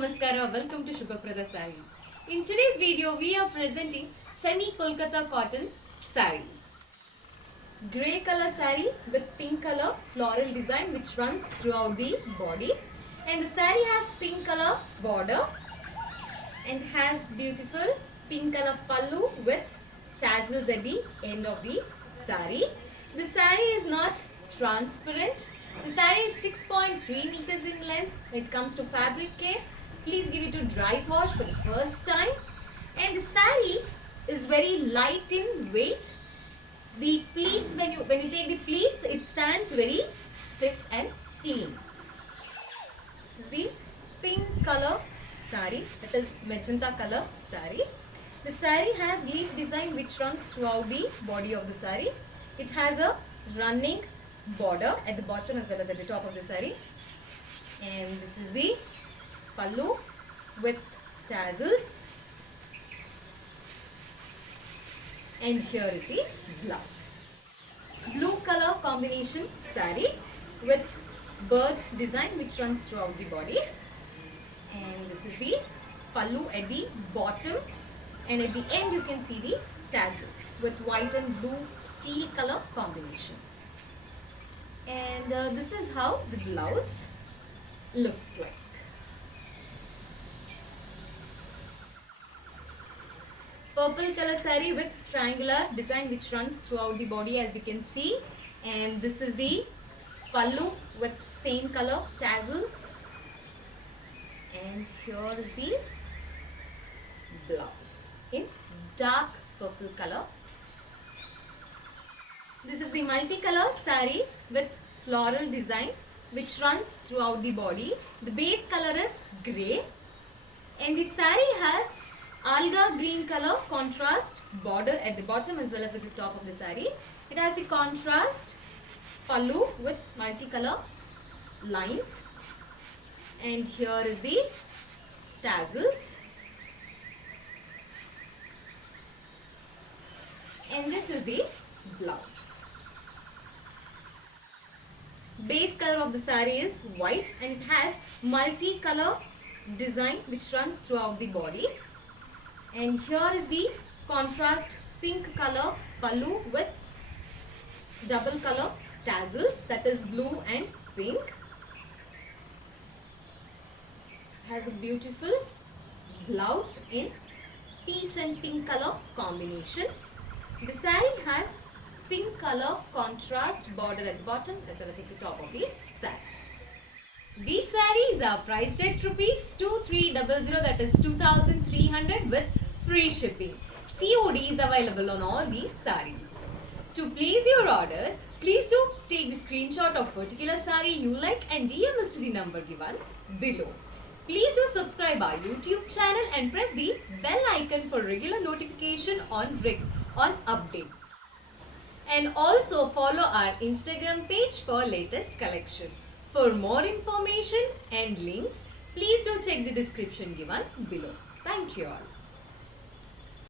Namaskara, welcome to Shubhaprada Sarees. In today's video, we are presenting semi-kolkata cotton sarees. Grey color saree with pink color floral design which runs throughout the body. And the saree has pink color border and has beautiful pink color pallu with tassels at the end of the saree. The saree is not transparent. The saree is 6.3 meters in length. When it comes to fabric care, please give it a dry wash for the first time. And the saree is very light in weight. The pleats, when you take the pleats, it stands very stiff and clean. This is the pink color saree, that is magenta color saree. The saree has leaf design which runs throughout the body of the saree. It has a running border at the bottom as well as at the top of the saree. And this is the pallu with tassels. And here is the blouse. Blue color combination saree with bird design which runs throughout the body. And this is the pallu at the bottom. And at the end you can see the tassels with white and blue teal color combination. And this is how the blouse looks like. Purple color saree with triangular design which runs throughout the body as you can see. And this is the pallu with same color tassels. And here is the blouse in dark purple color. This is the multicolor saree with floral design which runs throughout the body. The base color is grey and the saree has alga green color contrast border at the bottom as well as at the top of the saree. It has the contrast pallu with multicolor lines, and here is the tassels, and this is the blouse. Base color of the saree is white and it has multi-color design which runs throughout the body. And here is the contrast pink color pallu with double color tassels, that is blue and pink. Has a beautiful blouse in peach and pink color combination. The saree has pink color contrast border at the bottom as well as at the top of the saree. These sarees are priced at rupees 2300, that is 2300 with free shipping. COD is available on all these sarees. To place your orders, please do take the screenshot of particular saree you like and DM us to the number given below. Please do subscribe our YouTube channel and press the bell icon for regular notification on updates. And also follow our Instagram page for latest collection. For more information and links, please do check the description given below. Thank you all.